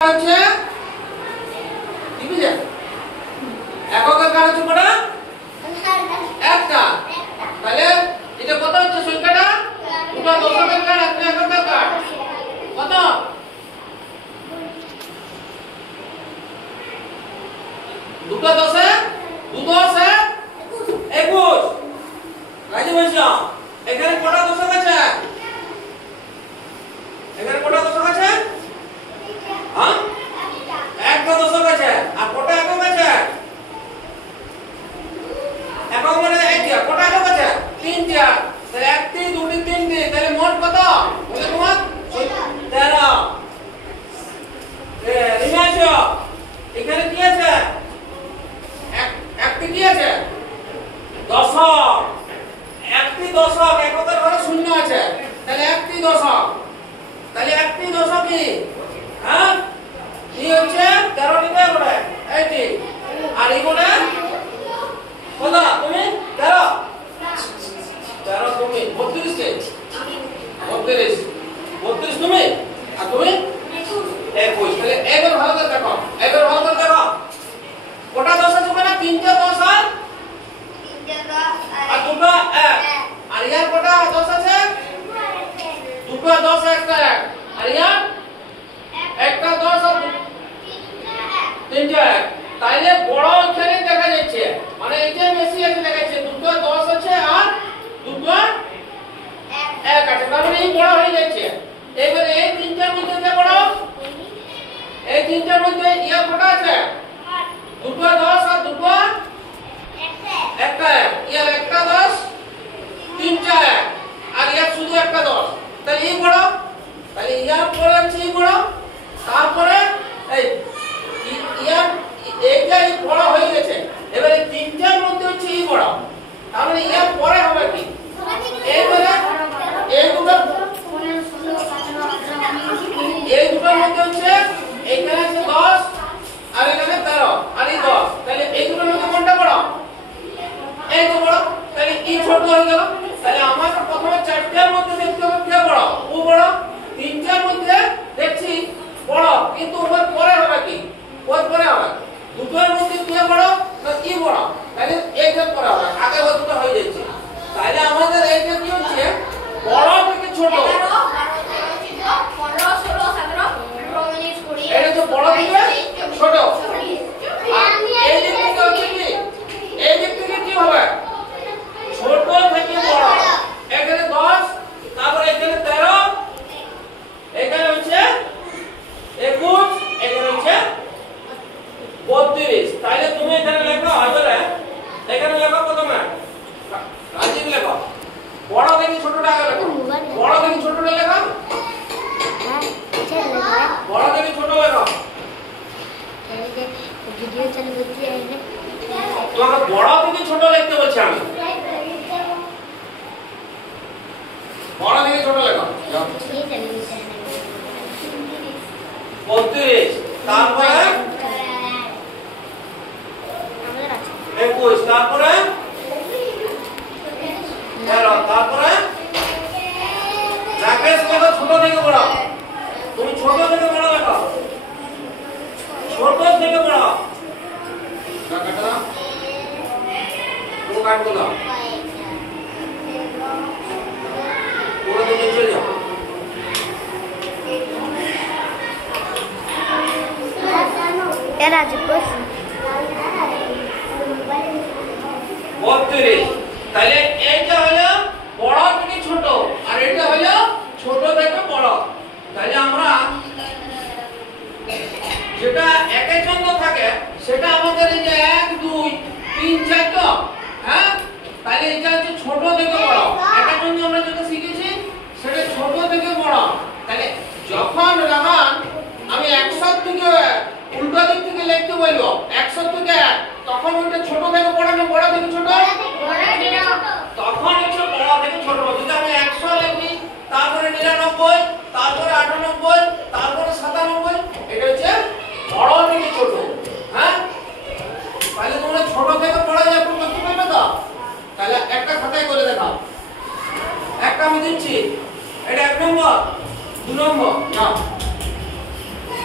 হচ্ছে কি বুঝে এককের কার হচ্ছে কটা একটা তাহলে এটা কত হচ্ছে সংখ্যাটা দুটো দশকের কার একটা এককের কার কত দুটো দশে দু দশে 21 রাজি হইছো এখানে কটা দশক আছে এখানে কটা দশক আছে হ্যাঁ একটা দশক আছে আর কটা একক আছে একক মানে একটা কটা একক আছে তিনটা তাহলে একটি দুটি তিনটি তাহলে মোট কত বলে তোমার 13 রিমাইছো এখানে কি আছে একটি কি আছে দশক একটি দশক এককের ঘরে শূন্য আছে তাহলে একটি দশক তাহলে একটি দশক কি হ্যাঁ কি হচ্ছে 13 নিতে হবে এইটি আর এগুলো কত তুমি 13 তুমি 32 তে 32 তুমি আর তুমি 21 তাহলে এবার ভালো করে দেখো কটা দশ আছে মানে তিনটা দশ আর দুটো এক আর ইয়ার কটা দশ আছে দুটো দশ একটা এক আর ইয়ার একটা দশ আর তিনটা এক তাইলে বড় এখানে দেখা যাচ্ছে মানে এইটা বেশি আছে দেখাচ্ছে দুটো দশ আছে আর দুটো এক আছে তার মানে এই বড় হয়ে যাচ্ছে এবারে এই তিনটার মধ্যে কে বড় এই তিনটার মধ্যে ইয়া কটা আছে দুটো দশ আর দুটো একটা এক ইয়ার একটা দশ তিনটা এক আর ইয়ার শুধু একটা দশ তাহলে এই বড় তাহলে ইয়ার পরে আছে এই বড় তারপরে এই ইয়ার এইটাই বড় হয়ে গেছে এবারে তিনটার মধ্যে হচ্ছে এই বড় তার মানে ইয়ার পরে হবে কি এইবারে এই দুটোর মধ্যে হচ্ছে এইখানে আছে 10 আর এখানে 13 আর এই 10 তাহলে এই দুটোর মধ্যে কোনটা বড় এই তো বড় তাহলে কি ছোট হয়ে গেল তাহলে আমাকে প্রথমে চারটার মধ্যে দেখতে হবে কে বড় ও বড় তিনটার মধ্যে দেখছি বড় কিন্তু ওর পরে হবে কি ওর পরে হবে দুটোর মধ্যে কে বড় না কি বড় তাহলে এইটা পরে হবে আগে ওই দুটো হয়ে যাচ্ছে তাহলে আমাদের এইটা কি হচ্ছে বড় থেকে ছোট 15 16 17 18 19 20 এটা তো বড় থেকে ছোট এই দিক থেকে হচ্ছে কি এই দিক থেকে কি হবে ছোট থেকে বড় এখানে 10 তারপর এখানে 13 এখানে হচ্ছে 21 এখানে হচ্ছে 32 তাইলে তুমি এখানে লেখো হাজারে এখানে লেখো প্রথমে রাজীব লেখো বড় থেকে ছোটটা আগে লেখো বড় থেকে ছোটটা লেখো বড় থেকে ছোট লেখো ভিডিও চালু করতে আইলে তোমাকে বড় থেকে ছোট লিখতে বলছি আমি বড় থেকে ছোট লেখো 32 তারপরে 21 তারপরে 13 তারপরে রাকেশ লেখো ছোট থেকে বড় তুমি ছোট থেকে বড় লেখো ছোট থেকে বড় কাটা তুমি কাটবো না পুরো তুমি চলে যাও এর আজ বস 32 তাহলে এইটা হলো বড় থেকে ছোট আর এটা হলো ছোট থেকে বড় তাহলে আমরা যেটা একের জন্য থাকে সেটা আমাদের এই যে 1 2 3 4 তো হ্যাঁ তাহলে এটা হচ্ছে ছোট থেকে বড় একের জন্য আমরা যেটা শিখেছি সেটা ছোট থেকে বড় তাহলে যখন রামান